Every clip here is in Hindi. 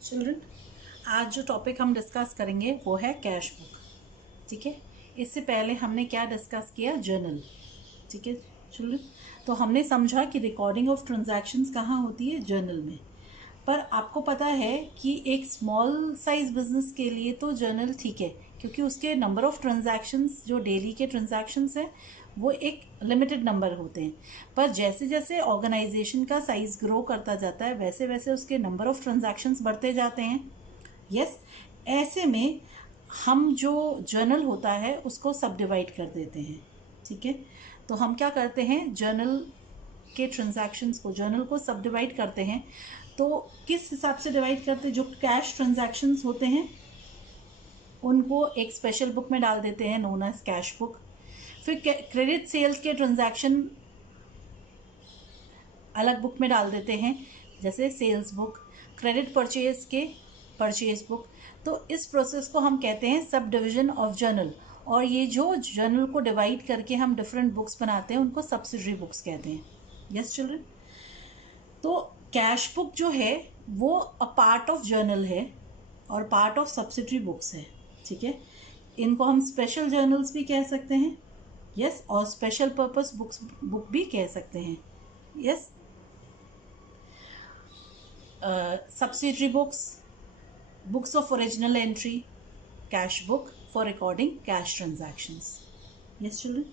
चिल्ड्रन, आज जो टॉपिक हम डिस्कस करेंगे वो है कैश बुक। ठीक है, इससे पहले हमने क्या डिस्कस किया, जर्नल। ठीक है चिल्ड्रन, तो हमने समझा कि रिकॉर्डिंग ऑफ ट्रांजैक्शंस कहाँ होती है, जर्नल में। पर आपको पता है कि एक स्मॉल साइज बिजनेस के लिए तो जर्नल ठीक है, क्योंकि उसके नंबर ऑफ ट्रांजैक्शंस जो डेली के ट्रांजैक्शंस हैं वो एक लिमिटेड नंबर होते हैं। पर जैसे जैसे ऑर्गेनाइजेशन का साइज ग्रो करता जाता है वैसे वैसे उसके नंबर ऑफ ट्रांजैक्शंस बढ़ते जाते हैं। यस, ऐसे में हम जो जर्नल होता है उसको सब डिवाइड कर देते हैं। ठीक है, तो हम क्या करते हैं, जर्नल के ट्रांजैक्शंस को, जर्नल को सब डिवाइड करते हैं। तो किस हिसाब से डिवाइड करते हैं, जो कैश ट्रांजैक्शंस होते हैं उनको एक स्पेशल बुक में डाल देते हैं, नोन एज कैश बुक। फिर क्रेडिट सेल्स के ट्रांजैक्शन अलग बुक में डाल देते हैं, जैसे सेल्स बुक। क्रेडिट परचेज के परचेज बुक। तो इस प्रोसेस को हम कहते हैं सब डिवीजन ऑफ जर्नल। और ये जो जर्नल को डिवाइड करके हम डिफरेंट बुक्स बनाते हैं उनको सब्सिडरी बुक्स कहते हैं। यस चिल्ड्रन, तो कैश बुक जो है वो अ पार्ट ऑफ जर्नल है और पार्ट ऑफ सब्सिडरी बुक्स है। ठीक है, इनको हम स्पेशल जर्नल्स भी कह सकते हैं। यस, और स्पेशल पर्पस बुक भी कह सकते हैं। Yes, subsidiary books, books of original entry, cash book for recording cash transactions. Yes children,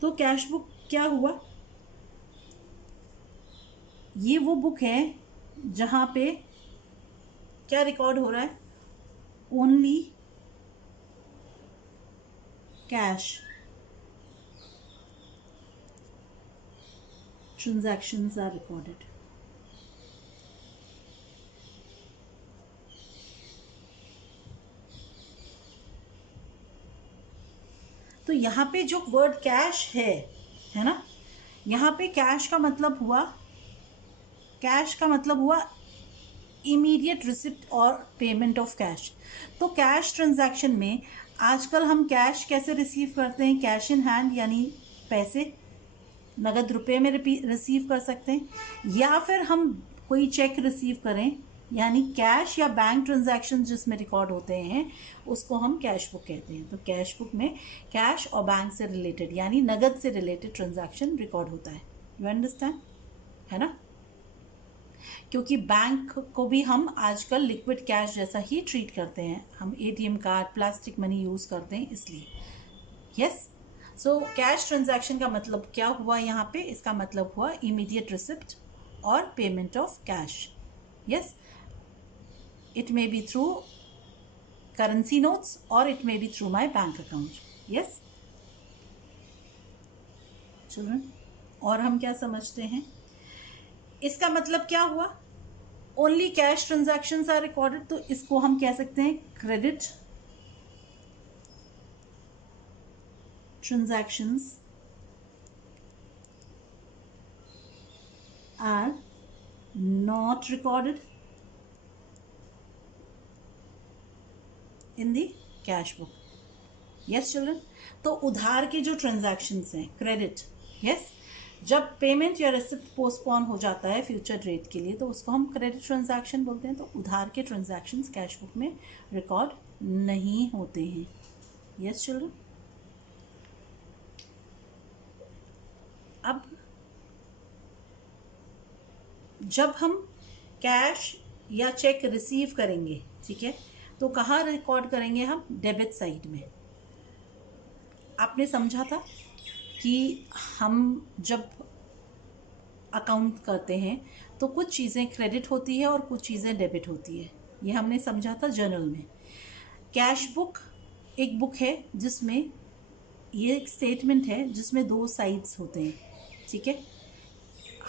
तो कैश बुक क्या हुआ, ये वो बुक है जहाँ पे क्या रिकॉर्ड हो रहा है, only cash transactions are recorded. तो यहाँ पे जो वर्ड कैश है ना, यहाँ पे कैश का मतलब हुआ, कैश का मतलब हुआ इमीडिएट रिसिप्ट और पेमेंट ऑफ कैश। तो कैश ट्रांजैक्शन में आजकल हम कैश कैसे रिसीव करते हैं, कैश इन हैंड यानी पैसे नगद रुपए में रिसीव कर सकते हैं, या फिर हम कोई चेक रिसीव करें, यानी कैश या बैंक ट्रांजैक्शन जिसमें रिकॉर्ड होते हैं उसको हम कैश बुक कहते हैं। तो कैश बुक में कैश और बैंक से रिलेटेड यानी नगद से रिलेटेड ट्रांजैक्शन रिकॉर्ड होता है। यू अंडरस्टैंड, है ना, क्योंकि बैंक को भी हम आजकल लिक्विड कैश जैसा ही ट्रीट करते हैं, हम ATM card, plastic money use करते हैं इसलिए। यस, सो कैश ट्रांजैक्शन का मतलब क्या हुआ यहाँ पे, इसका मतलब हुआ इमीडिएट रिसिप्ट और payment of cash. Yes, it may be through currency notes और it may be through my bank account. Yes children, और हम क्या समझते हैं, इसका मतलब क्या हुआ, only cash transactions are recorded, तो इसको हम कह सकते हैं credit transactions are not recorded in the cash book. Yes children, तो उधार के जो ट्रांजैक्शंस हैं, क्रेडिट, यस, जब पेमेंट या रिसिप्ट पोस्टपोन हो जाता है फ्यूचर डेट के लिए तो उसको हम क्रेडिट ट्रांजैक्शन बोलते हैं। तो उधार के ट्रांजैक्शंस कैश बुक में रिकॉर्ड नहीं होते हैं। यस चिल्ड्रन, अब जब हम कैश या चेक रिसीव करेंगे, ठीक है, तो कहाँ रिकॉर्ड करेंगे हम, डेबिट साइड में। आपने समझा था कि हम जब अकाउंट करते हैं तो कुछ चीज़ें क्रेडिट होती है और कुछ चीज़ें डेबिट होती है, ये हमने समझा था जर्नल में। कैश बुक एक बुक है जिसमें ये एक स्टेटमेंट है जिसमें दो साइड्स होते हैं। ठीक है,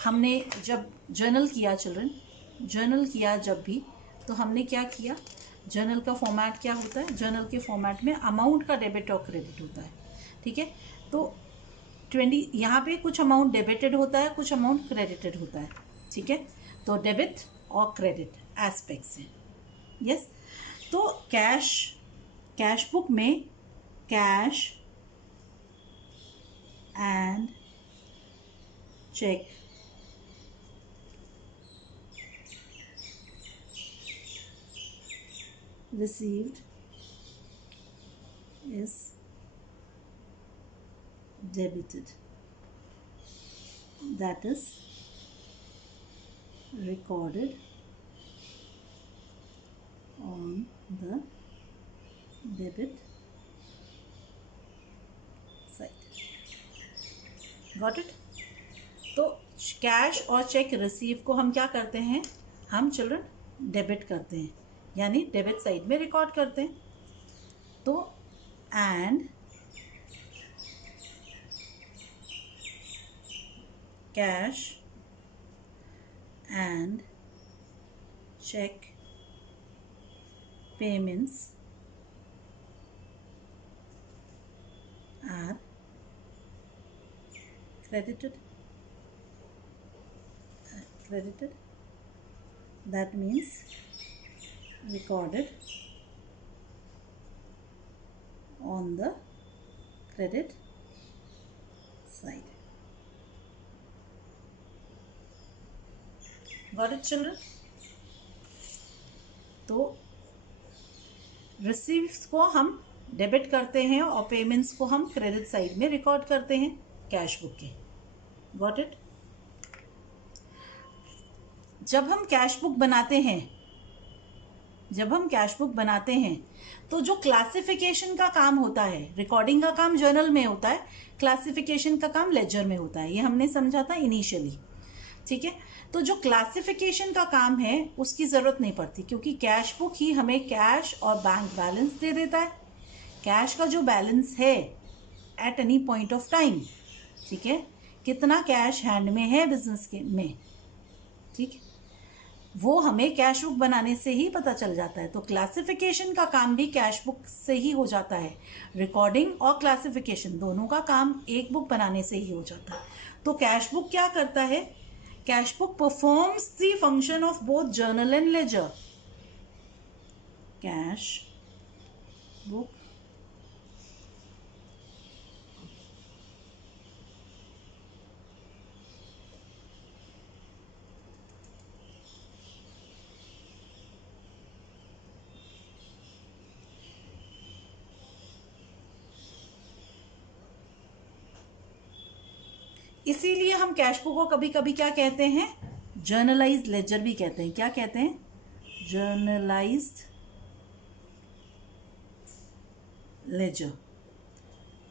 हमने जब जर्नल किया चिल्ड्रन, जर्नल किया जब भी, तो हमने क्या किया, जर्नल का फॉर्मेट क्या होता है, जर्नल के फॉर्मेट में अमाउंट का डेबिट और क्रेडिट होता है। ठीक है, तो 20 यहाँ पे कुछ अमाउंट डेबिटेड होता है, कुछ अमाउंट क्रेडिटेड होता है। ठीक है, तो डेबिट और क्रेडिट एस्पेक्ट्स हैं। यस, तो कैश बुक में cash and cheque received is debited, that is recorded on the debit side. Got it? तो कैश और चेक रिसीव को हम क्या करते हैं, हम चिल्ड्रन डेबिट करते हैं, यानी डेबिट साइड में रिकॉर्ड करते हैं. तो and cash and cheque payments are credited. That means recorded on the credit side. Got it, children? तो रिसीव्स को हम डेबिट करते हैं और पेमेंट्स को हम क्रेडिट साइड में रिकॉर्ड करते हैं कैश बुक के. Got it? जब हम कैश बुक बनाते हैं तो जो क्लासिफिकेशन का काम होता है, रिकॉर्डिंग का काम जर्नल में होता है, क्लासिफिकेशन का काम लेजर में होता है. ये हमने समझा था इनिशियली. ठीक है? तो जो क्लासिफिकेशन का काम है उसकी ज़रूरत नहीं पड़ती, क्योंकि कैश बुक ही हमें कैश और बैंक बैलेंस दे देता है. कैश का जो बैलेंस है at any point of time, ठीक है, कितना कैश हैंड में है बिजनेस के में, ठीक, वो हमें कैश बुक बनाने से ही पता चल जाता है. तो क्लासिफिकेशन का काम भी कैश बुक से ही हो जाता है. रिकॉर्डिंग और क्लासिफिकेशन दोनों का काम एक बुक बनाने से ही हो जाता है. तो कैश बुक क्या करता है? Cash book performs the function of both journal and ledger. Cash book इसीलिए हम कैश बुक को कभी कभी क्या कहते हैं, जर्नलाइज्ड लेजर भी कहते हैं. क्या कहते हैं? Generalised laser.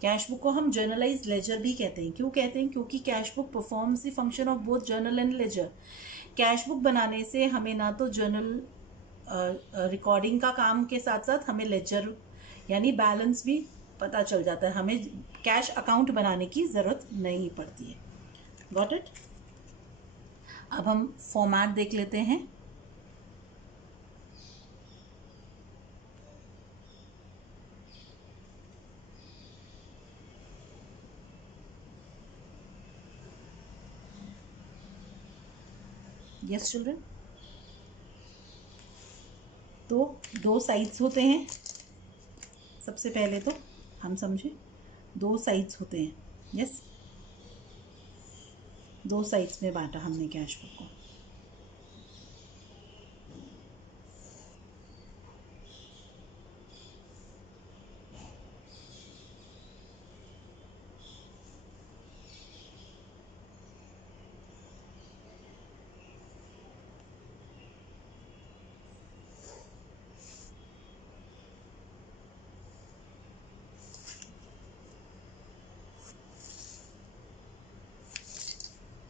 कैश बुक को हम जर्नलाइज्ड लेजर भी कहते हैं. क्यों कहते हैं? क्योंकि cash book performs the function of both journal and ledger. Cash book बनाने से हमें ना तो जर्नल रिकॉर्डिंग का काम के साथ साथ हमें लेजर यानी बैलेंस भी पता चल जाता है. हमें कैश अकाउंट बनाने की ज़रूरत नहीं पड़ती है. Got it? अब हम फॉर्मेट देख लेते हैं. यस चिल्ड्रन, तो दो साइड्स होते हैं. सबसे पहले तो हम समझे दो साइड्स होते हैं. यस, दो साइड्स में बांटा हमने कैश बुक को.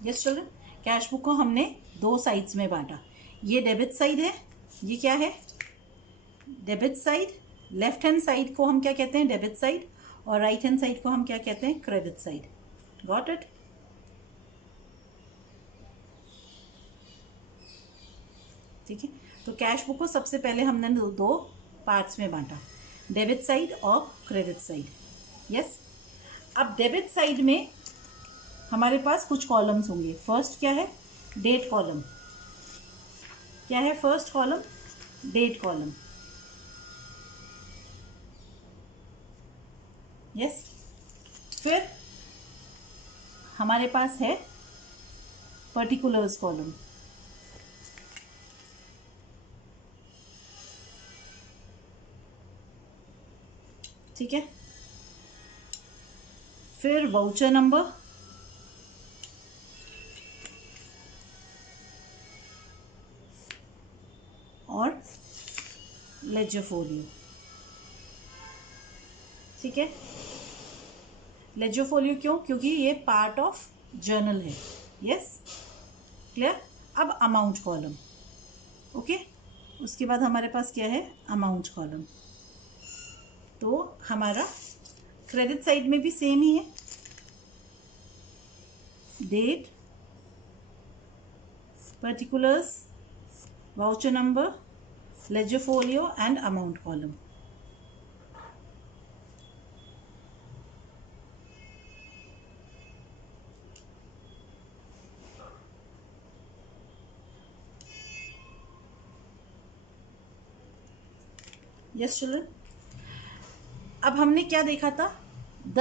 यस चिल्ड्रन, कैश बुक को हमने दो साइड्स में बांटा. ये डेबिट साइड है, ये क्या है? Debit side. Left hand side को हम क्या कहते हैं? Debit side. और राइट हैंड साइड को हम क्या कहते हैं? Credit side. Got it? ठीक है, तो कैश बुक को सबसे पहले हमने दो पार्ट्स में बांटा, डेबिट साइड और क्रेडिट साइड. यस, अब डेबिट साइड में हमारे पास कुछ कॉलम्स होंगे. फर्स्ट क्या है? Date column. क्या है first column? Date column. Yes, फिर हमारे पास है पर्टिकुलर्स कॉलम. ठीक है। फिर वाउचर नंबर, और लेजर फोलियो, ठीक है। लेजर फोलियो क्यों? क्योंकि ये पार्ट ऑफ जर्नल है। Yes, clear. अब अमाउंट कॉलम, ओके। उसके बाद हमारे पास क्या है? Amount column. तो हमारा क्रेडिट साइड में भी सेम ही है, date, particulars, voucher number, ledger folio and amount column. Yes children, अब हमने क्या देखा था? The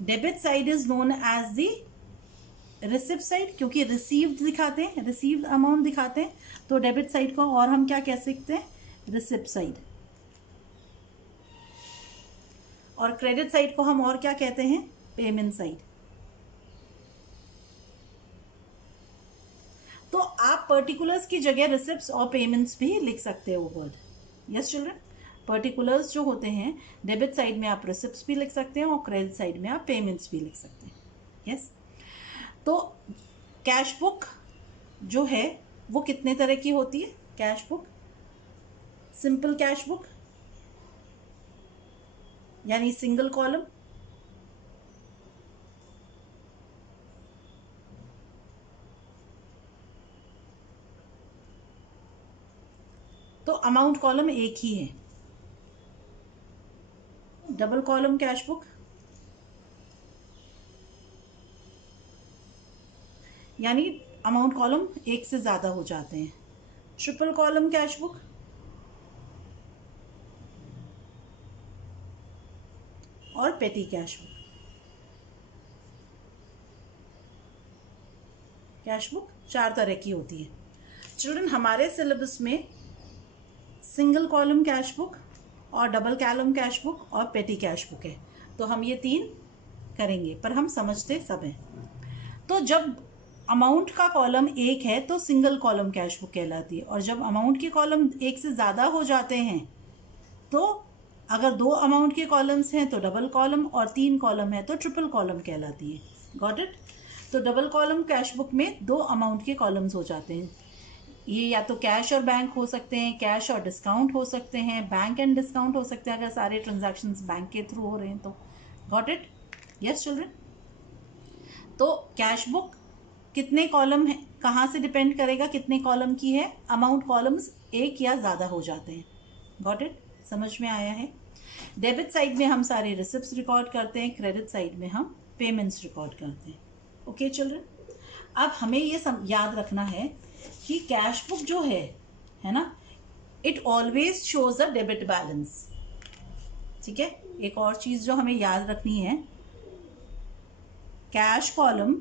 debit side is known as the receipt side, क्योंकि रिसीव्ड दिखाते हैं, रिसीव्ड अमाउंट दिखाते हैं, तो डेबिट साइड को और हम क्या कह सकते हैं? Receipt side. और क्रेडिट साइड को हम और क्या कहते हैं? Payment side. तो आप पर्टिकुलर्स की जगह रिसिप्ट्स और पेमेंट्स भी लिख सकते हो वर्ड। यस चिल्ड्रन, पर्टिकुलर्स जो होते हैं डेबिट साइड में आप रिसिप्ट्स भी लिख सकते हैं और क्रेडिट साइड में आप पेमेंट्स भी लिख सकते हैं। यस, तो कैश बुक जो है वो कितने तरह की होती है? Cash book, simple cash book यानी सिंगल कॉलम, तो अमाउंट कॉलम एक ही है। डबल कॉलम कैश बुक यानी अमाउंट कॉलम एक से ज़्यादा हो जाते हैं। ट्रिपल कॉलम कैश बुक, और पेटी कैश बुक। कैश बुक चार तरह की होती है चिल्ड्रन। हमारे सिलेबस में सिंगल कॉलम कैश बुक और डबल कॉलम कैश बुक और पेटी कैश बुक है, तो हम ये तीन करेंगे, पर हम समझते सब हैं। तो जब अमाउंट का कॉलम एक है तो सिंगल कॉलम कैश बुक कहलाती है, और जब अमाउंट के कॉलम एक से ज़्यादा हो जाते हैं, तो अगर दो अमाउंट के कॉलम्स हैं तो डबल कॉलम, और तीन कॉलम है तो ट्रिपल कॉलम कहलाती है। Got it? तो डबल कॉलम कैश बुक में दो अमाउंट के कॉलम्स हो जाते हैं। ये या तो कैश और बैंक हो सकते हैं, कैश और डिस्काउंट हो सकते हैं, बैंक एंड डिस्काउंट हो सकते हैं अगर सारे ट्रांजैक्शंस बैंक के थ्रू हो रहे हैं तो। Got it? Yes children. तो कैश बुक कितने कॉलम है, कहाँ से डिपेंड करेगा कितने कॉलम की है? अमाउंट कॉलम्स एक या ज़्यादा हो जाते हैं। Got it? समझ में आया है? डेबिट साइड में हम सारे रिसिप्ट्स रिकॉर्ड करते हैं, क्रेडिट साइड में हम पेमेंट्स रिकॉर्ड करते हैं। ओके चिल्ड्रन, अब हमें ये याद रखना है कि कैश बुक जो है ना, it always shows a debit balance. ठीक है, एक और चीज जो हमें याद रखनी है, cash column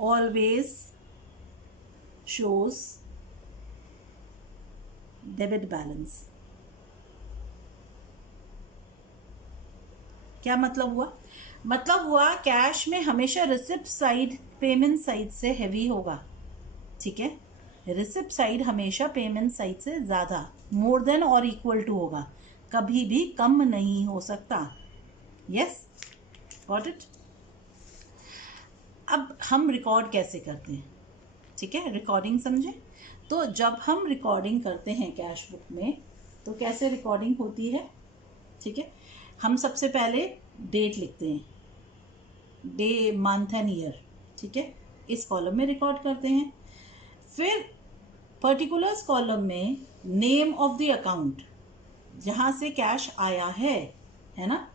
always shows debit balance. क्या मतलब हुआ? मतलब हुआ कैश में हमेशा रिसिप्ट साइड पेमेंट साइड से हैवी होगा। ठीक है, रिसिप्ट साइड हमेशा पेमेंट साइड से ज़्यादा, मोर देन और इक्वल टू होगा, कभी भी कम नहीं हो सकता। Yes, got it? अब हम रिकॉर्ड कैसे करते हैं? ठीक है, रिकॉर्डिंग समझे। तो जब हम रिकॉर्डिंग करते हैं कैश बुक में, तो कैसे रिकॉर्डिंग होती है? ठीक है, हम सबसे पहले डेट लिखते हैं, डे, मंथ एंड ईयर। ठीक है, इस कॉलम में रिकॉर्ड करते हैं। फिर पर्टिकुलर्स कॉलम में नेम ऑफ द अकाउंट, जहाँ से कैश आया है ना,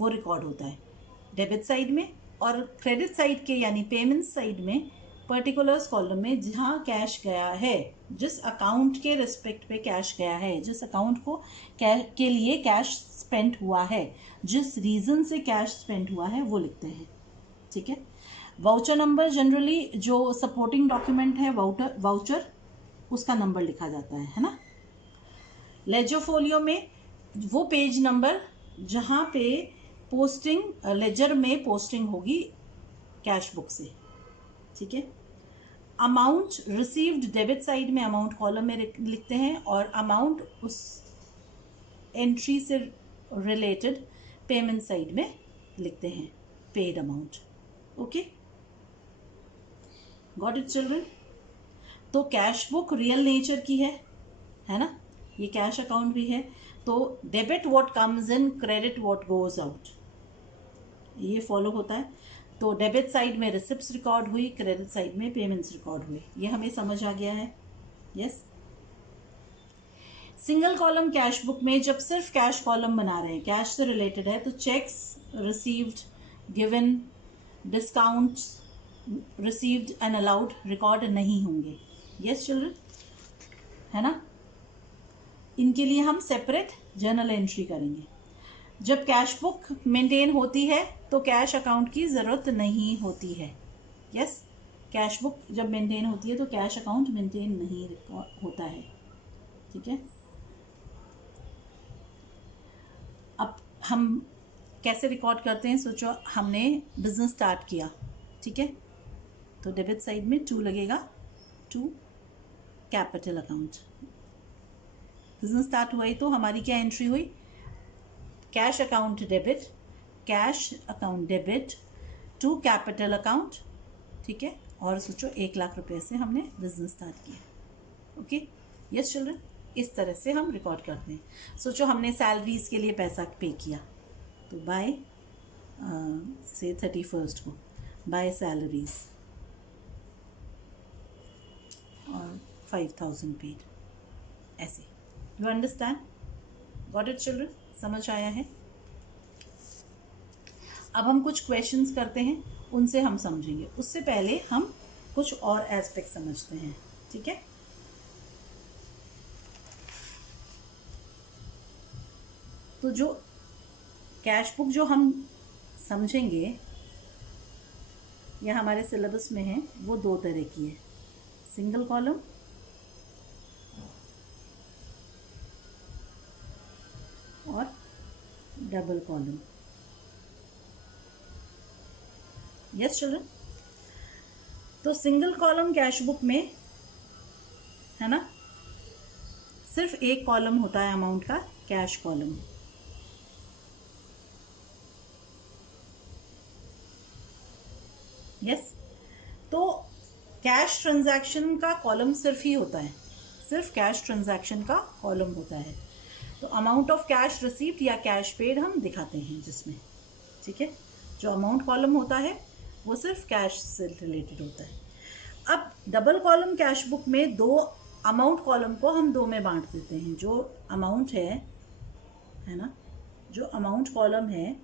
वो रिकॉर्ड होता है डेबिट साइड में। और क्रेडिट साइड के यानी पेमेंट साइड में पर्टिकुलर्स कॉलम में जहाँ कैश गया है, जिस अकाउंट के रिस्पेक्ट पे कैश गया है, जिस अकाउंट को के लिए कैश स्पेंड हुआ है, जिस रीज़न से कैश स्पेंड हुआ है, वो लिखते हैं। ठीक है, वाउचर नंबर, जनरली जो सपोर्टिंग डॉक्यूमेंट है वाउचर, उसका नंबर लिखा जाता है ना। लेजर फोलियो में वो पेज नंबर जहाँ पे पोस्टिंग, लेजर में पोस्टिंग होगी कैश बुक से, ठीक है। अमाउंट रिसीव्ड डेबिट साइड में अमाउंट कॉलम में लिखते हैं, और अमाउंट उस एंट्री से रिलेटेड पेमेंट साइड में लिखते हैं, paid amount. Okay, got it children. तो कैश बुक रियल नेचर की है ना, ये कैश अकाउंट भी है। तो debit what comes in, credit what goes out, ये फॉलो होता है। तो डेबिट साइड में रिसिप्ट्स रिकॉर्ड हुई, क्रेडिट साइड में पेमेंट्स रिकॉर्ड हुई। ये हमें समझ आ गया है, yes. Single column cash book में जब सिर्फ कैश कॉलम बना रहे हैं, कैश से रिलेटेड है, तो cheques received, given, discounts received and allowed record नहीं होंगे। यस चिल्ड्रन, है ना। इनके लिए हम सेपरेट जर्नल एंट्री करेंगे। जब कैश बुक मेंटेन होती है तो कैश अकाउंट की ज़रूरत नहीं होती है। यस, कैश बुक जब मेंटेन होती है तो कैश अकाउंट मेंटेन नहीं होता है, ठीक है। अब हम कैसे रिकॉर्ड करते हैं, सोचो हमने बिजनेस स्टार्ट किया, ठीक है। तो डेबिट साइड में 2 लगेगा, 2 कैपिटल अकाउंट। बिजनेस स्टार्ट हुआ ही तो हमारी क्या एंट्री हुई, cash account debit, cash account debit to capital account, ठीक है। और सोचो 1 लाख रुपए से हमने बिजनेस स्टार्ट किया। ओके, यस चिल्ड्रन, इस तरह से हम रिकॉर्ड करते हैं। सोचो हमने सैलरीज के लिए पैसा पे किया, तो बाय से 31 को बाय सैलरीज और 5000 पेड, ऐसे। You understand, got it children, समझ आया है। अब हम कुछ क्वेश्चंस करते हैं, उनसे हम समझेंगे। उससे पहले हम कुछ और एस्पेक्ट समझते हैं, ठीक है। तो जो कैश बुक जो हम समझेंगे या हमारे सिलेबस में है, वो 2 तरह की है, सिंगल कॉलम और डबल कॉलम। यस चिल्ड्रन, तो सिंगल कॉलम कैश बुक में, है ना, सिर्फ एक कॉलम होता है अमाउंट का, कैश कॉलम। यस, तो कैश ट्रांजैक्शन का कॉलम सिर्फ ही होता है, सिर्फ कैश ट्रांजैक्शन का कॉलम होता है। तो अमाउंट ऑफ कैश रिसीव्ड या कैश पेड हम दिखाते हैं जिसमें, ठीक है। जो अमाउंट कॉलम होता है वो सिर्फ कैश से रिलेटेड होता है। अब डबल कॉलम कैश बुक में 2 अमाउंट कॉलम को हम 2 में बांट देते हैं। जो अमाउंट है ना, जो अमाउंट कॉलम है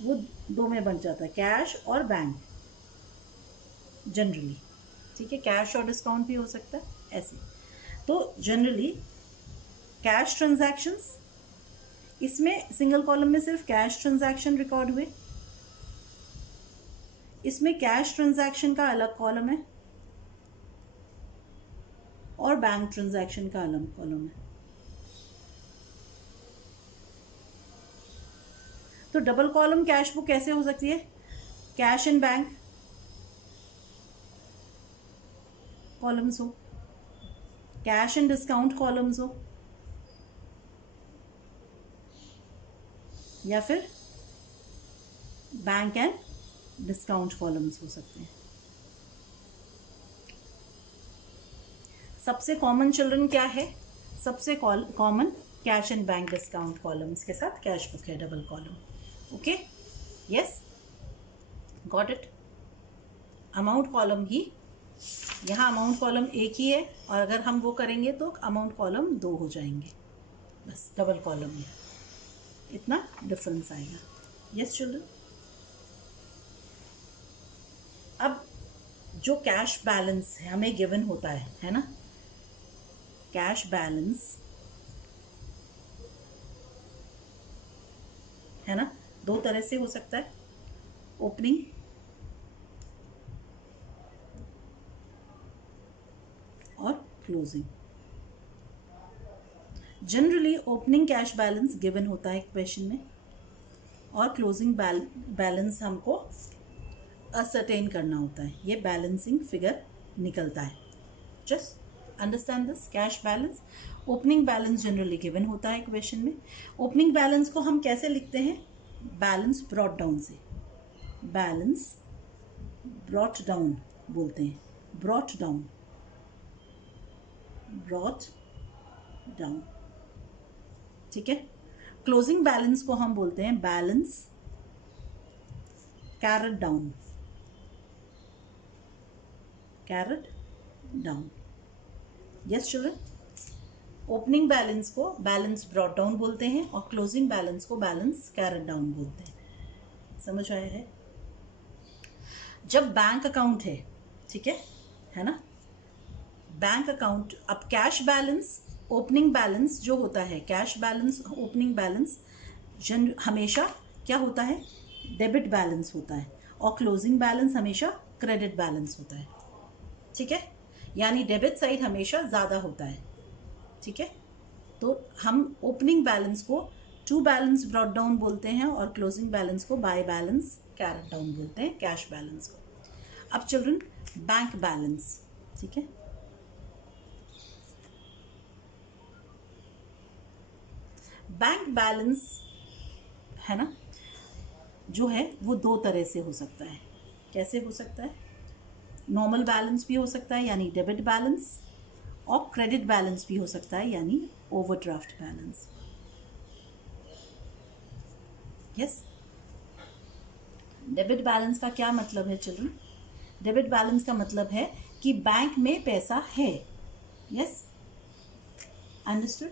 वो 2 में बन जाता है, कैश और बैंक जनरली, ठीक है। कैश और डिस्काउंट भी हो सकता है ऐसे। तो जनरली कैश ट्रांजैक्शंस, इसमें सिंगल कॉलम में सिर्फ कैश ट्रांजैक्शन रिकॉर्ड हुए, इसमें कैश ट्रांजैक्शन का अलग कॉलम है और बैंक ट्रांजैक्शन का अलग कॉलम है। तो डबल कॉलम कैश बुक कैसे हो सकती है, कैश एंड बैंक कॉलम्स हो, कैश एंड डिस्काउंट कॉलम्स हो, या फिर बैंक एंड डिस्काउंट कॉलम्स हो सकते हैं। सबसे कॉमन चिल्ड्रन क्या है, सबसे common cash and bank discount columns के साथ कैश बुक है, double column. Okay, yes, got it. Amount column ही, यहाँ अमाउंट कॉलम एक ही है, और अगर हम वो करेंगे तो अमाउंट कॉलम 2 हो जाएंगे, बस डबल कॉलम में इतना डिफरेंस आएगा। यस चिल्ड्रन, अब जो कैश बैलेंस है हमें गिवन होता है ना, कैश बैलेंस है ना, 2 तरह से हो सकता है, ओपनिंग और closing. Generally opening cash balance given होता है क्वेश्चन में, और क्लोजिंग बैलेंस हमको असर्टेन करना होता है, ये बैलेंसिंग फिगर निकलता है। Just understand this, cash balance, opening balance generally given होता है क्वेश्चन में। ओपनिंग बैलेंस को हम कैसे लिखते हैं? बैलेंस ब्रॉट डाउन से, बैलेंस ब्रॉट डाउन बोलते हैं, ब्रॉट डाउन, ब्रॉट डाउन, ठीक है। क्लोजिंग बैलेंस को हम बोलते हैं balance carried down, carried down. Yes children, opening balance को बैलेंस ब्रॉट डाउन बोलते हैं और क्लोजिंग बैलेंस को बैलेंस कैरेट डाउन बोलते हैं। समझ आया है? जब बैंक अकाउंट है, ठीक है ना, बैंक अकाउंट, अब कैश बैलेंस, ओपनिंग बैलेंस जो होता है, कैश बैलेंस, ओपनिंग बैलेंस हमेशा क्या होता है? डेबिट बैलेंस होता है, और क्लोजिंग बैलेंस हमेशा क्रेडिट बैलेंस होता है, ठीक है। यानी डेबिट साइड हमेशा ज़्यादा होता है, ठीक है। तो हम ओपनिंग बैलेंस को टू बैलेंस ब्रॉट डाउन बोलते हैं और क्लोजिंग बैलेंस को बाय बैलेंस कैरेट डाउन बोलते हैं, कैश बैलेंस को। अब चिल्ड्रन, बैंक बैलेंस, ठीक है। बैंक बैलेंस है ना, जो है वो दो तरह से हो सकता है। कैसे हो सकता है? नॉर्मल बैलेंस भी हो सकता है यानी डेबिट बैलेंस, और क्रेडिट बैलेंस भी हो सकता है यानी overdraft balance. Yes, debit balance का क्या मतलब है चिल्ड्रन? डेबिट बैलेंस का मतलब है कि बैंक में पैसा है। Yes, understood.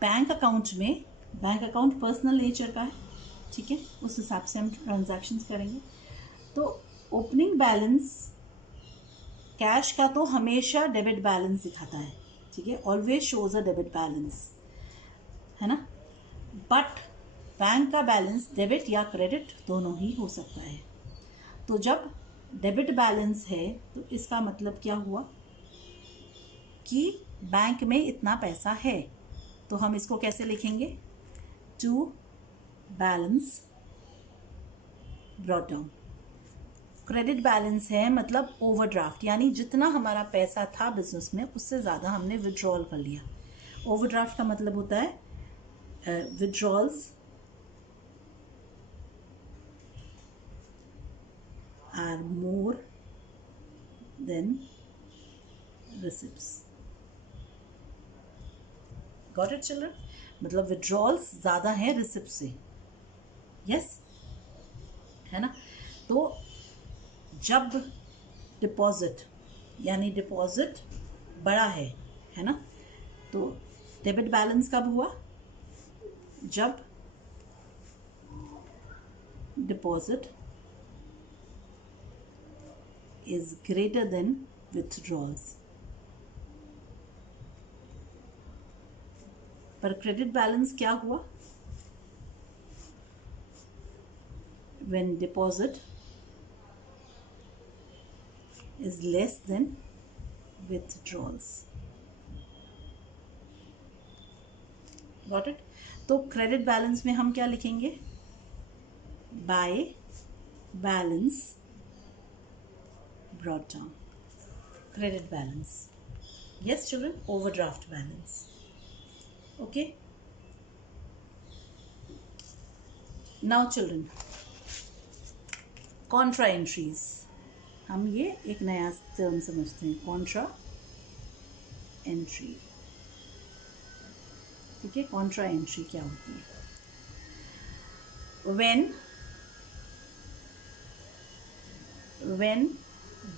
बैंक अकाउंट में, बैंक अकाउंट पर्सनल नेचर का है, ठीक है, उस हिसाब से हम ट्रांजैक्शंस करेंगे। तो ओपनिंग बैलेंस कैश का तो हमेशा डेबिट बैलेंस दिखाता है, ठीक है, always shows a debit balance, है ना। बट बैंक का बैलेंस डेबिट या क्रेडिट दोनों ही हो सकता है। तो जब डेबिट बैलेंस है तो इसका मतलब क्या हुआ कि बैंक में इतना पैसा है, तो हम इसको कैसे लिखेंगे? To balance brought down. Credit balance है मतलब ओवरड्राफ्ट, यानी जितना हमारा पैसा था बिजनेस में उससे ज़्यादा हमने विड्रॉल कर लिया। ओवरड्राफ्ट का मतलब होता है withdrawals are more than receipts. Got it children? मतलब विड्रॉल्स ज़्यादा हैं रिसिप्ट से। यस, है ना। तो जब डिपॉजिट, यानी डिपॉजिट बड़ा है ना, तो डेबिट बैलेंस कब हुआ? जब डिपॉजिट इज ग्रेटर देन विथड्रॉल्स। पर क्रेडिट बैलेंस क्या हुआ? When deposit is less than withdrawals. Got it? तो क्रेडिट बैलेंस में हम क्या लिखेंगे? By balance brought down, credit balance. Yes children, overdraft balance. Okay, now children, Contra entries, हम ये एक नया टर्म समझते हैं, कॉन्ट्रा एंट्री, ठीक है। कॉन्ट्रा एंट्री क्या होती है? when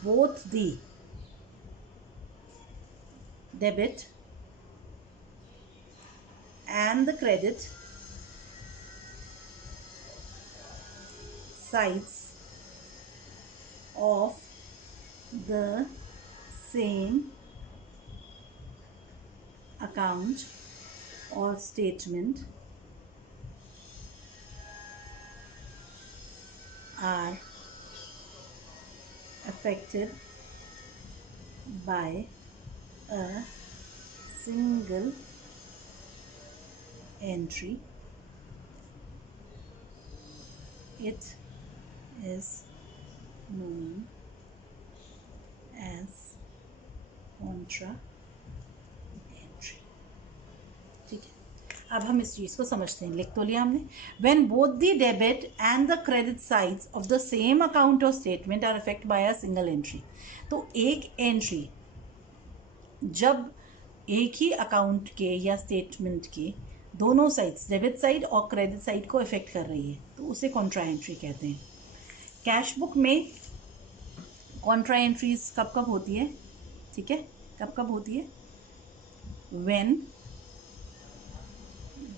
both the debit and the credit sides of the same account or statement are affected by a single entry, it is known as contra entry। ठीक है, अब हम इस चीज़ को समझते हैं। लिख तो लिया हमने। When both the debit and the credit sides of the same account और statement are affect by a single entry. तो एक एंट्री जब एक ही अकाउंट के या स्टेटमेंट के दोनों साइड्स, डेबिट साइड और क्रेडिट साइड को इफेक्ट कर रही है, तो उसे कॉन्ट्रा एंट्री कहते हैं। कैश बुक में कॉन्ट्रा एंट्रीज कब कब होती है? ठीक है, कब कब होती है? When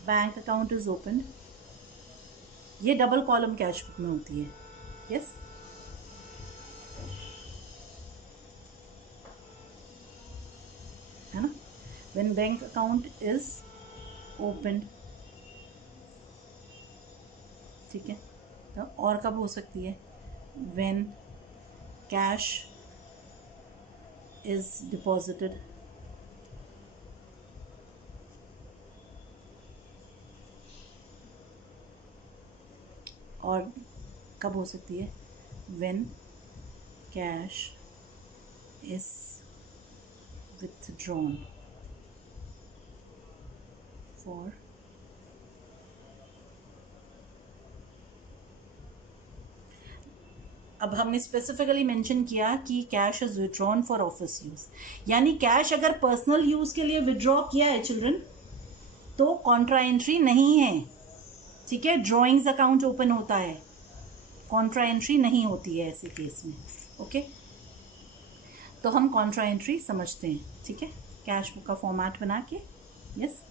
bank account is open, ये डबल कॉलम कैश बुक में होती है। यस, है ना? When bank account is open, ठीक है। तो और कब हो सकती है? व्हेन कैश इज डिपॉजिटेड, और कब हो सकती है? When cash is withdrawn for अब हमने स्पेसिफिकली मेंशन किया कि cash is withdrawn for office use, यानी कैश अगर पर्सनल यूज के लिए विड्रॉ किया है चिल्ड्रन, तो कॉन्ट्रा एंट्री नहीं है। ठीक है, ड्रॉइंग्स अकाउंट ओपन होता है, कॉन्ट्रा एंट्री नहीं होती है ऐसे केस में। ओके, तो हम कॉन्ट्रा एंट्री समझते हैं। ठीक है, कैश बुक का फॉर्मेट बना के। यस,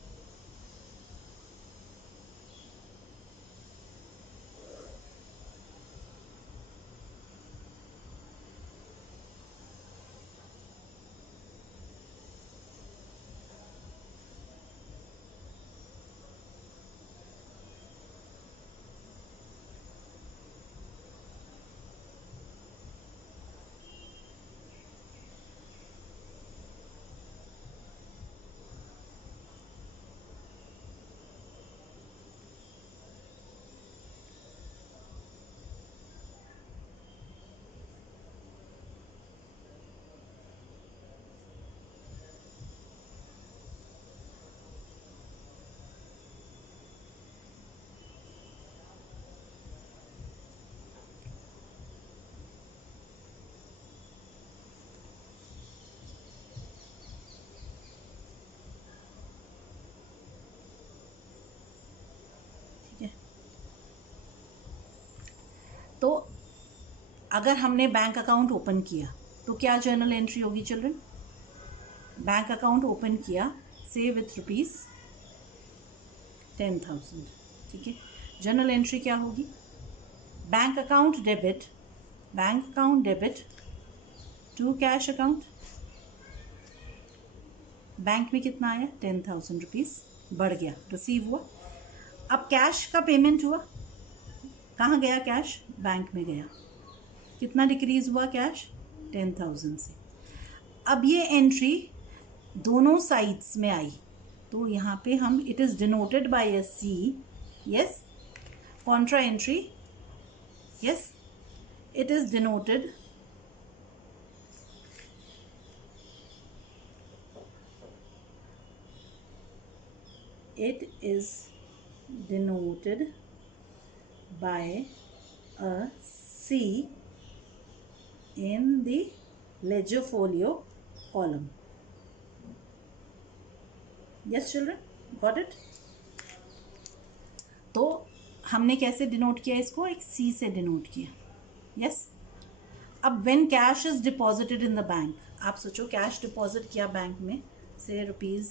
ठीक है। तो अगर हमने बैंक अकाउंट ओपन किया तो क्या जर्नल एंट्री होगी चिल्ड्रन? बैंक अकाउंट ओपन किया से विथ रुपीज़ 10,000। ठीक है, जर्नल एंट्री क्या होगी? Bank account debit, bank account debit to cash account. Bank में कितना आया? 10,000 रुपीज़ बढ़ गया, रिसीव हुआ। अब कैश का पेमेंट हुआ, कहाँ गया कैश? बैंक में गया। कितना डिक्रीज हुआ कैश? 10,000 से। अब ये एंट्री दोनों साइड्स में आई, तो यहाँ पे हम it is denoted by A C. Yes, contra entry. Yes, it is denoted by a C in the ledger folio column. Yes children, got it? तो हमने कैसे डिनोट किया इसको? एक C से डिनोट किया। यस, अब when cash is deposited in the bank, आप सोचो कैश डिपॉजिट किया बैंक में, से rupees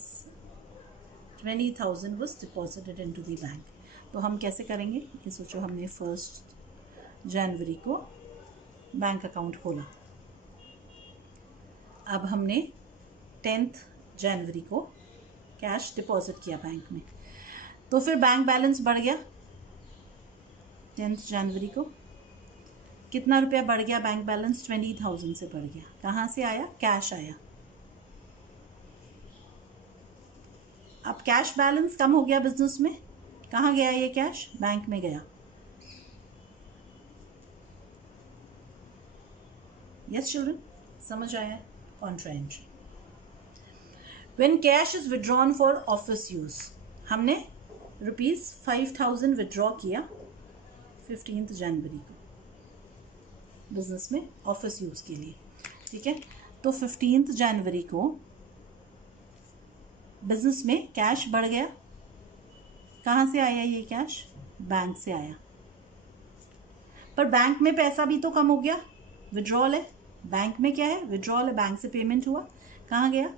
20,000 was deposited into the bank. तो हम कैसे करेंगे? ये सोचो हमने 1 जनवरी को बैंक अकाउंट खोला, अब हमने 10 जनवरी को कैश डिपॉजिट किया बैंक में, तो फिर बैंक बैलेंस बढ़ गया। 10 जनवरी को कितना रुपया बढ़ गया बैंक बैलेंस? 20,000 से बढ़ गया। कहाँ से आया? कैश आया। अब कैश बैलेंस कम हो गया बिजनेस में, कहाँ गया ये कैश? बैंक में गया। यस चिल्ड्रन, समझ आया? Contra entry. When cash is withdrawn for office use, हमने ₹5000 विड्रॉ किया 15 जनवरी को बिजनेस में ऑफिस यूज के लिए, ठीक है। तो 15 जनवरी को बिजनेस में कैश बढ़ गया। कहाँ से आया ये कैश? बैंक से आया। पर बैंक में पैसा भी तो कम हो गया, विड्रॉल है। बैंक में क्या है? विड्रॉल है, बैंक से पेमेंट हुआ। कहाँ गया?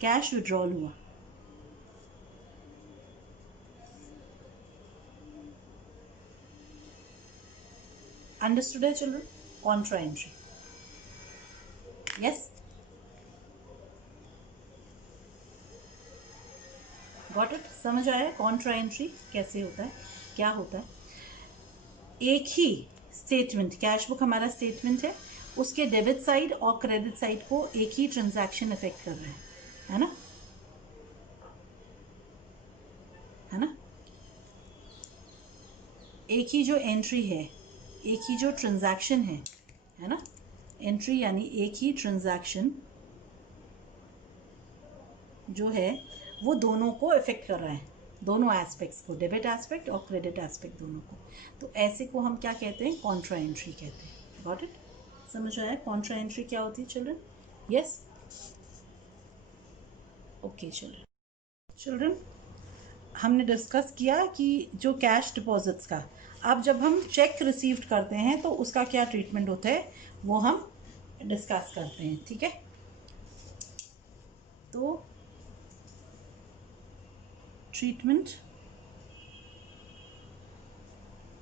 कैश विड्रॉल हुआ। अंडरस्टूड है children? Contra entry. Yes, got it? समझ आया कॉन्ट्रा एंट्री कैसे होता है, क्या होता है? एक ही स्टेटमेंट, कैश बुक हमारा स्टेटमेंट है, उसके डेबिट साइड और क्रेडिट साइड को एक ही ट्रांजैक्शन इफेक्ट कर रहा है ना? है ना? एक ही जो एंट्री है, एक ही जो ट्रांजैक्शन है ना? एंट्री यानी एक ही ट्रांजैक्शन जो है वो दोनों को इफेक्ट कर रहा है, दोनों एस्पेक्ट्स को, डेबिट एस्पेक्ट और क्रेडिट एस्पेक्ट दोनों को। तो ऐसे को हम क्या कहते हैं? कॉन्ट्रा एंट्री कहते हैं। Got it? समझ आया कॉन्ट्रा एंट्री क्या होती है चिल्ड्रन? यस, ओके चिल्ड्रन, हमने डिस्कस किया कि जो कैश डिपॉजिट्स का, अब जब हम चेक रिसीव्ड करते हैं तो उसका क्या ट्रीटमेंट होता है वो हम डिस्कस करते हैं, ठीक है। तो ट्रीटमेंट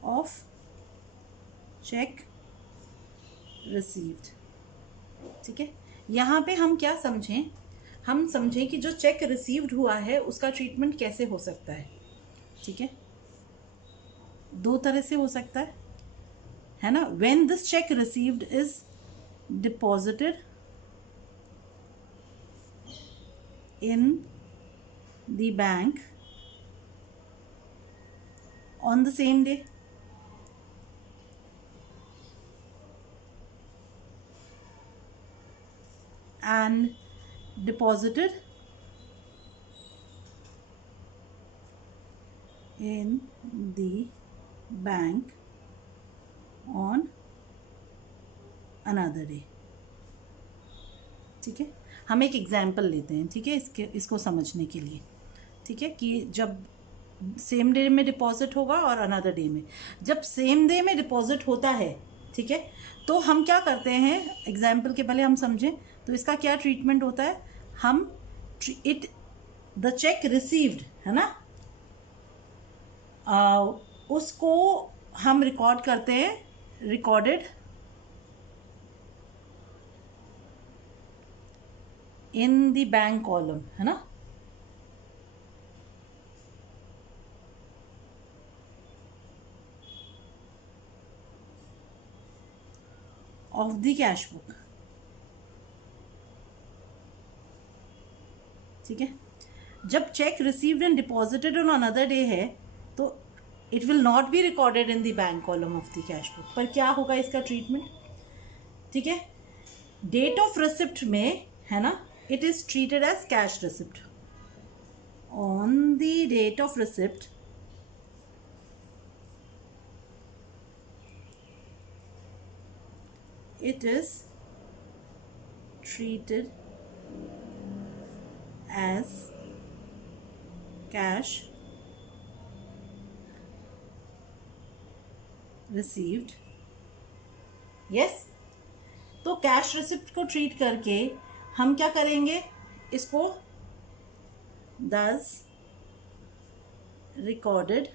ऑफ चेक रिसीव्ड, ठीक है। यहाँ पे हम क्या समझें? हम समझें कि जो चेक रिसीव्ड हुआ है उसका ट्रीटमेंट कैसे हो सकता है, ठीक है। दो तरह से हो सकता है ना? When this check received is deposited in the bank on the same day, and deposited in the bank on another day, ठीक है। हम एक एग्जाम्पल लेते हैं, ठीक है, इसको समझने के लिए, ठीक है, कि जब सेम डे में डिपॉजिट होगा और अनदर डे में, जब सेम डे में डिपॉजिट होता है, ठीक है, तो हम क्या करते हैं? एग्जाम्पल के पहले हम समझें तो इसका क्या ट्रीटमेंट होता है। हम द चेक रिसीव्ड है ना, उसको हम रिकॉर्ड करते हैं, recorded in the bank column, है ना, ऑफ द कैश बुक, ठीक है। जब check received and deposited on another day है तो it will not be recorded in the bank column of the cash book. पर क्या होगा इसका ट्रीटमेंट, ठीक है। डेट ऑफ रिसिप्ट में है ना, it is treated as cash receipt. On the date of receipt it is treated as cash received, yes। तो कैश रिसिप्ट को ट्रीट करके हम क्या करेंगे? इसको thus recorded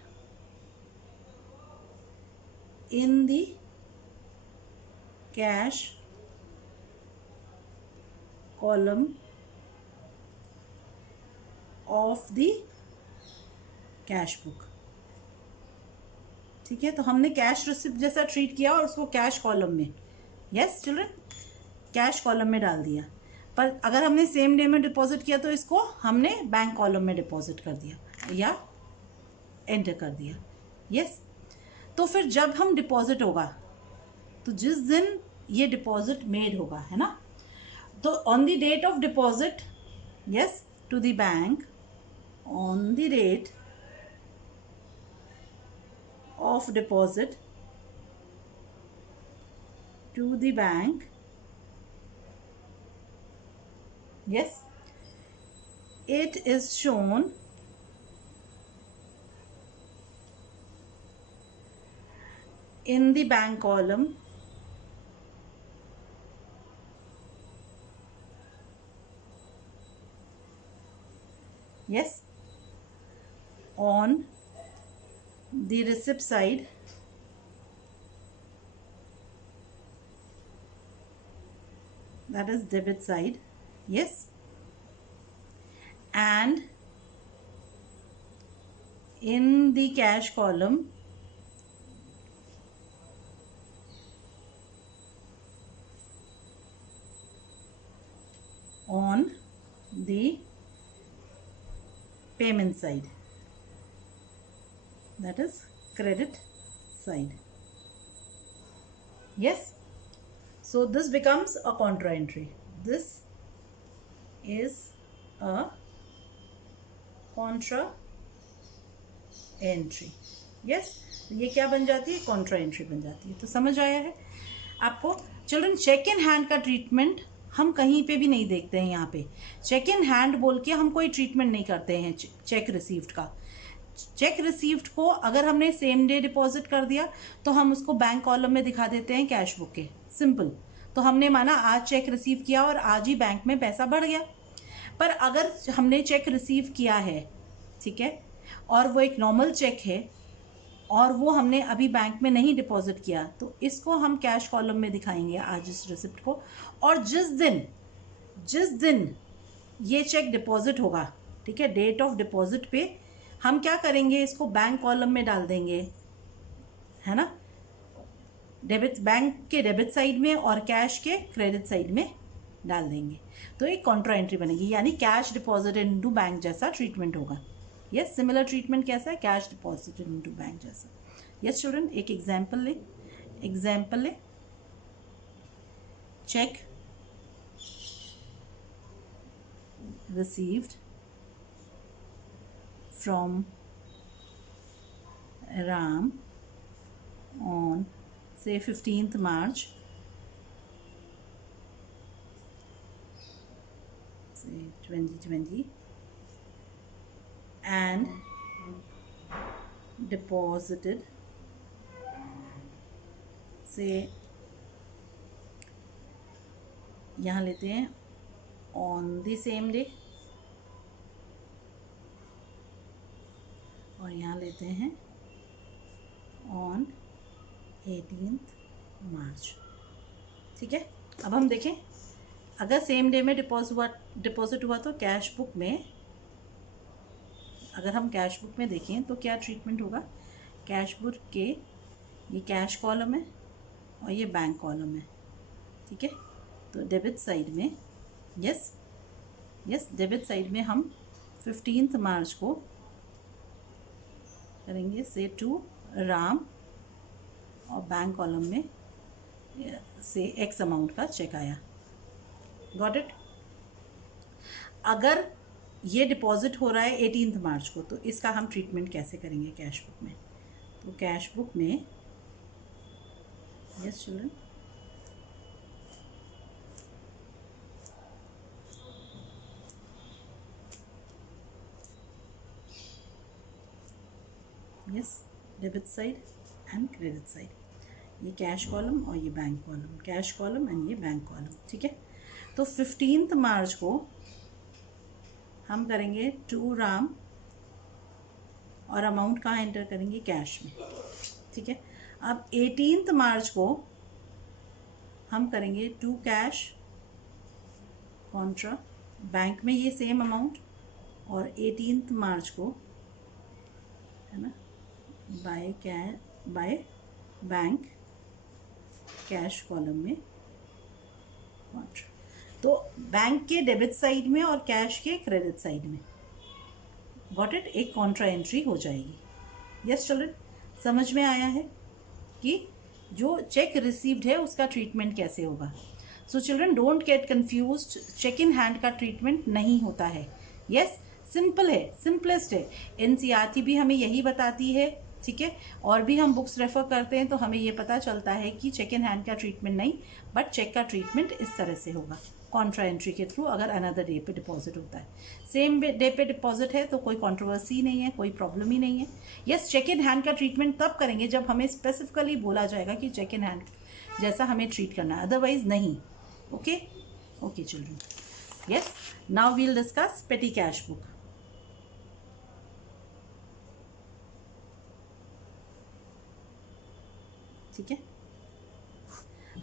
in the cash column of the cash book, ठीक है। तो हमने कैश रिसिप्ट जैसा ट्रीट किया और उसको कैश कॉलम में, यस चिल्ड्रन, कैश कॉलम में डाल दिया। पर अगर हमने सेम डे में डिपॉजिट किया तो इसको हमने बैंक कॉलम में डिपॉजिट कर दिया या एंटर कर दिया। यस। तो फिर जब हम डिपॉजिट होगा तो जिस दिन ये डिपॉजिट मेड होगा, है ना, तो on the date of deposit, yes, to the bank, on the date of deposit to the bank, yes, it is shown in the bank column yes, on the receipt side, that is debit side, yes, and in the cash column on the payment side, that is credit side. Yes. So this becomes a contra entry. This is a contra entry. Yes. ये क्या बन जाती है? contra entry बन जाती है। तो समझ आया है आपको? चिल्ड्रन, चेक इन हैंड का ट्रीटमेंट हम कहीं पे भी नहीं देखते हैं। यहाँ पे चेक इन हैंड बोल के हम कोई ट्रीटमेंट नहीं करते हैं चेक रिसीव्ड का। चेक रिसीव्ड को अगर हमने सेम डे डिपॉजिट कर दिया तो हम उसको बैंक कॉलम में दिखा देते हैं कैश बुक के, सिंपल। तो हमने माना आज चेक रिसीव किया और आज ही बैंक में पैसा बढ़ गया। पर अगर हमने चेक रिसीव किया है, ठीक है, और वो एक नॉर्मल चेक है और वो हमने अभी बैंक में नहीं डिपॉजिट किया, तो इसको हम कैश कॉलम में दिखाएंगे आज इस रिसिप्ट को। और जिस दिन ये चेक डिपॉजिट होगा, ठीक है, डेट ऑफ डिपॉजिट पे हम क्या करेंगे, इसको बैंक कॉलम में डाल देंगे, है ना, डेबिट, बैंक के डेबिट साइड में और कैश के क्रेडिट साइड में डाल देंगे। तो एक कॉन्ट्रा एंट्री बनेगी, यानी कैश डिपॉजिट इनटू बैंक जैसा ट्रीटमेंट होगा। यस, सिमिलर ट्रीटमेंट कैसा है? कैश डिपॉजिट इनटू बैंक जैसा। यस स्टूडेंट, एक एग्जाम्पल ले, check received from Ram on say 15th March, say 2020, and deposited say, यहाँ लेते हैं on the same day और यहाँ लेते हैं ऑन 18th मार्च। ठीक है, अब हम देखें, अगर सेम डे में डिपॉजिट हुआ तो कैश बुक में, अगर हम कैश बुक में देखें तो क्या ट्रीटमेंट होगा? कैश बुक के ये कैश कॉलम है और ये बैंक कॉलम है। ठीक है, तो डेबिट साइड में, यस, डेबिट साइड में हम 15th मार्च को करेंगे से टू राम, और बैंक कॉलम में से एक्स अमाउंट का चेक आया। Got it? अगर ये डिपॉजिट हो रहा है 18th मार्च को, तो इसका हम ट्रीटमेंट कैसे करेंगे कैश बुक में? तो कैश बुक में, yes children, yes, debit side and credit side, ये कैश कॉलम और ये bank column, cash column and ये बैंक कॉलम। ठीक है, तो 15th मार्च को हम करेंगे टू राम और अमाउंट कहाँ एंटर करेंगे? कैश में। ठीक है, अब 18th मार्च को हम करेंगे टू कैश कॉन्ट्रा बैंक में, ये सेम अमाउंट, और 18th मार्च को, है ना, बाय बैंक कैश कॉलम में कॉन्ट्रा। तो बैंक के डेबिट साइड में और कैश के क्रेडिट साइड में, गॉट इट, एक कॉन्ट्रा एंट्री हो जाएगी। यस चिल्ड्रन, समझ में आया है कि जो चेक रिसीव्ड है उसका ट्रीटमेंट कैसे होगा। So children don't get confused, cheque in hand का ट्रीटमेंट नहीं होता है। यस, सिंपल है, सिंपलेस्ट है। एनसीईआरटी भी हमें यही बताती है, ठीक है, और भी हम बुक्स रेफर करते हैं तो हमें ये पता चलता है कि चेक इन हैंड का ट्रीटमेंट नहीं, बट चेक का ट्रीटमेंट इस तरह से होगा, कॉन्ट्रा एंट्री के थ्रू, अगर अनदर डे पे डिपॉजिट होता है। सेम डे पे डिपॉजिट है तो कोई कंट्रोवर्सी नहीं है, कोई प्रॉब्लम ही नहीं है। यस, चेक इन हैंड का ट्रीटमेंट तब करेंगे जब हमें स्पेसिफिकली बोला जाएगा कि चेक इन हैंड जैसा हमें ट्रीट करना है, अदरवाइज नहीं। Okay okay children, yes, now we'll discuss petty cash book. ठीक है,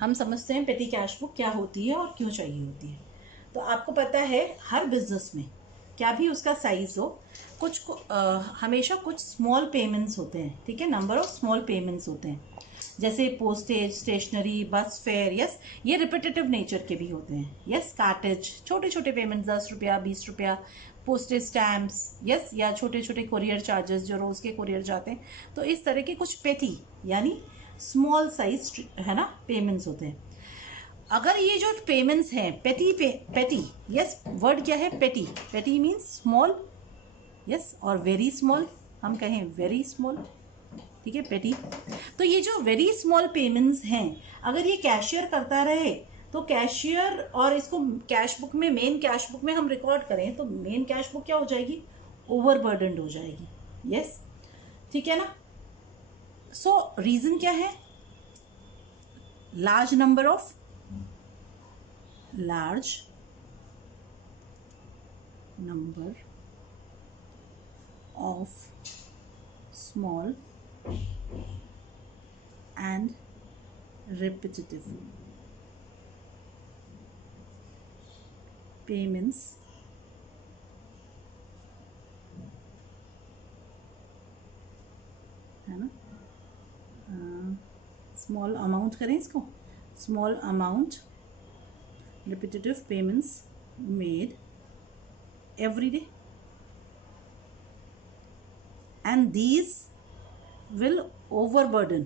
हम समझते हैं पेटी कैश बुक क्या होती है और क्यों चाहिए होती है। तो आपको पता है हर बिजनेस में, क्या भी उसका साइज हो, हमेशा कुछ स्मॉल पेमेंट्स होते हैं, ठीक है, नंबर ऑफ स्मॉल पेमेंट्स होते हैं, जैसे postage, stationery, bus fare. Yes, ये रिपीटेटिव नेचर के भी होते हैं। यस, कार्टेज, छोटे छोटे पेमेंट, 10 रुपया, 20 रुपया, पोस्टेज स्टैम्प्स, यस, या छोटे छोटे कोरियर चार्जेस जो रोज़ के कोरियर जाते हैं। तो इस तरह के कुछ पेटी यानी स्मॉल साइज है ना पेमेंट्स होते हैं। अगर ये जो पेमेंट्स हैं पेटी, यस, वर्ड क्या है, पेटी, पेटी मीन्स स्मॉल, यस, और वेरी स्मॉल, हम कहें वेरी स्मॉल, ठीक है, पेटी। तो ये जो वेरी स्मॉल पेमेंट्स हैं, अगर ये कैशियर करता रहे तो कैशियर, और इसको कैश बुक में, मेन कैश बुक में हम रिकॉर्ड करें तो मेन कैश बुक क्या हो जाएगी, ओवरबर्डनड हो जाएगी। यस, ठीक है ना। सो रीजन क्या है, large number of small and repetitive payments है ना, स्मॉल अमाउंट करें इसको, small amount repetitive payments made every day, and these will overburden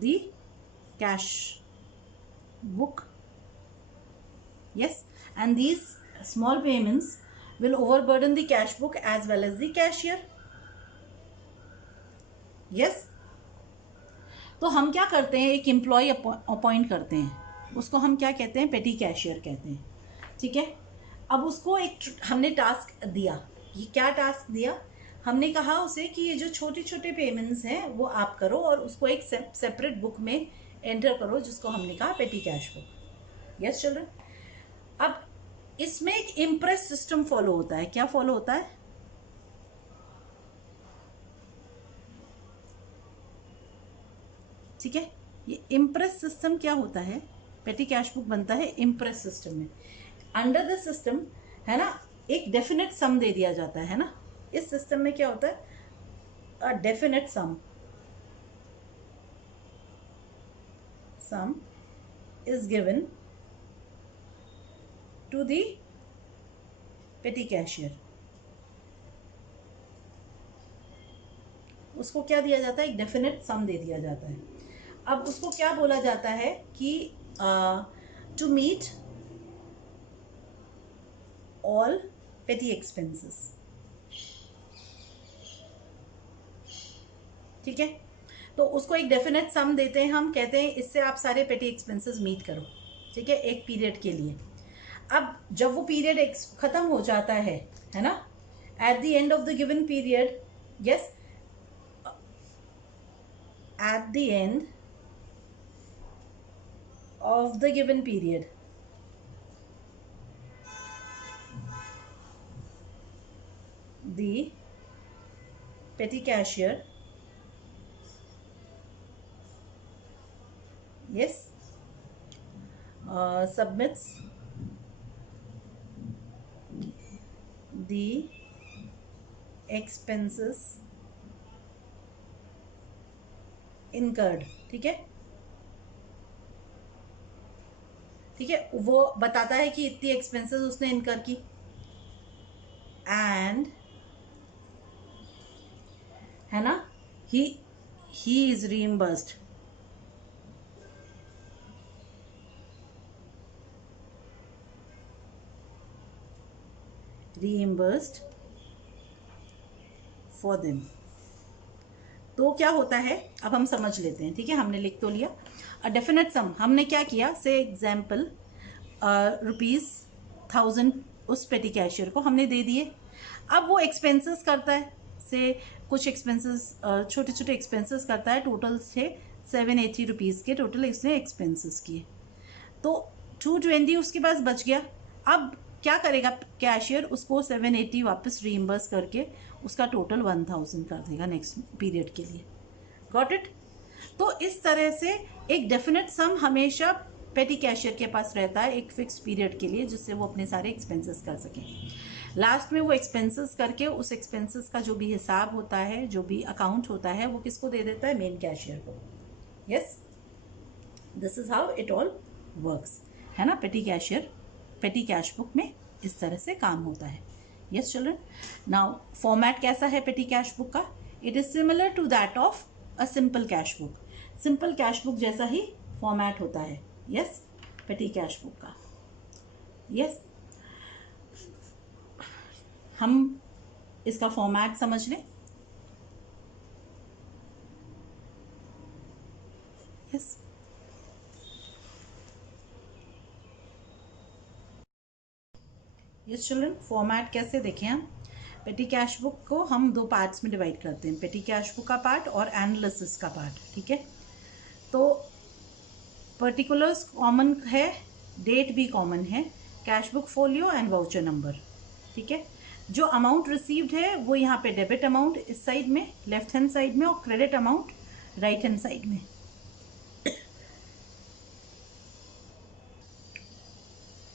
the cash book. Yes, and these small payments will overburden the cash book as well as the cashier. Yes, तो हम क्या करते हैं, एक एम्प्लॉय अपॉइंट करते हैं, उसको हम क्या कहते हैं, पेटी कैशियर कहते हैं, ठीक है। अब उसको एक हमने टास्क दिया, ये क्या टास्क दिया, हमने कहा उसे कि ये जो छोटे छोटे पेमेंट्स हैं वो आप करो और उसको एक सेपरेट बुक में एंटर करो, जिसको हमने कहा पेटी कैश बुक। यस चिल्ड्रन, अब इसमें एक इम्प्रेस सिस्टम फॉलो होता है। क्या फॉलो होता है, ठीक है, ये इम्प्रेस सिस्टम क्या होता है, पेटी कैश बुक बनता है इम्प्रेस सिस्टम में। अंडर द सिस्टम है ना, एक डेफिनेट सम दे दिया जाता है ना, इस सिस्टम में क्या होता है, a definite sum is given to the petty cashier. उसको क्या दिया जाता है, एक डेफिनेट सम दे दिया जाता है। अब उसको क्या बोला जाता है कि टू मीट ऑल पेटी एक्सपेंसेस, ठीक है। तो उसको एक डेफिनेट सम देते हैं, हम कहते हैं इससे आप सारे पेटी एक्सपेंसेस मीट करो, ठीक है, एक पीरियड के लिए। अब जब वो पीरियड खत्म हो जाता है ना, at the end of the given period, yes, at the end of the given period, the petty cashier, yes, submits the expenses incurred, ठीक है, ठीक है, वो बताता है कि इतनी एक्सपेंसेस उसने इनकर की, एंड है ना, ही इज रीइंबर्स्ड, फॉर देम। तो क्या होता है, अब हम समझ लेते हैं, ठीक है, हमने लिख तो लिया। अ डेफिनेट सम, हमने क्या किया, से एग्जाम्पल ₹1000 उस पेटी कैशियर को हमने दे दिए। अब वो एक्सपेंसेस करता है, से कुछ एक्सपेंसेस, छोटे छोटे एक्सपेंसेस करता है, टोटल से ₹780 के टोटल इसने एक्सपेंसेस किए। तो 220 उसके पास बच गया। अब क्या करेगा कैशियर, उसको 780 वापस रीइंबर्स करके उसका टोटल 1000 कर देगा नेक्स्ट पीरियड के लिए। Got it. तो इस तरह से एक डेफिनेट सम हमेशा पेटी कैशियर के पास रहता है एक फिक्स पीरियड के लिए, जिससे वो अपने सारे एक्सपेंसेस कर सके। लास्ट में वो एक्सपेंसेस करके उस एक्सपेंसेस का जो भी हिसाब होता है, जो भी अकाउंट होता है, वो किसको दे देता है, मेन कैशियर को। Yes, this is how it all works, है ना। पेटी कैशियर, पेटी कैश बुक में इस तरह से काम होता है। यस चिल्ड्रन, नाउ फॉर्मेट कैसा है पेटी कैश बुक का, it is similar to that of a simple cash book. Simple cash book जैसा ही फॉर्मेट होता है, यस, पेटी कैश बुक का। यस, हम इसका फॉर्मेट समझ लें। यस, यस चिल्ड्रन, फॉर्मेट कैसे देखें हम, पेटी कैश बुक को हम दो पार्ट्स में डिवाइड करते हैं, पेटी कैश बुक का पार्ट और एनालिसिस का पार्ट, ठीक है। तो पर्टिकुलर्स कॉमन है, डेट भी कॉमन है, cash book folio and voucher number, ठीक है। जो अमाउंट रिसीव्ड है वो यहाँ पे डेबिट अमाउंट इस साइड में, लेफ्ट हैंड साइड में, और credit amount right hand side में।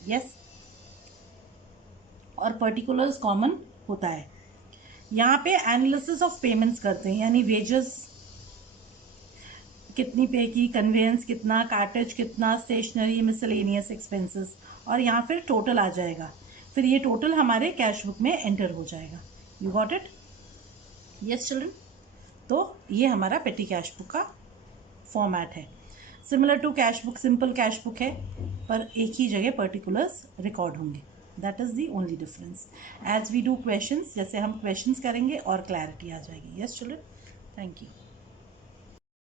यस, और पर्टिकुलर्स कॉमन होता है। यहाँ पे एनालिसिस ऑफ पेमेंट्स करते हैं, यानी वेजेस कितनी पे की, कन्वेंस कितना, कार्टेज कितना, स्टेशनरी, मिसलेनियस एक्सपेंसेस, और यहाँ फिर टोटल आ जाएगा। फिर ये टोटल हमारे कैश बुक में एंटर हो जाएगा। You got it. Yes children, तो ये हमारा पेटी कैश बुक का फॉर्मेट है। Similar to cash book, simple cash book है, पर एक ही जगह पर्टिकुलर्स रिकॉर्ड होंगे। That is the only difference. As we do questions, जैसे हम क्वेश्चंस करेंगे और क्लैरिटी आ जाएगी। Yes children, thank you.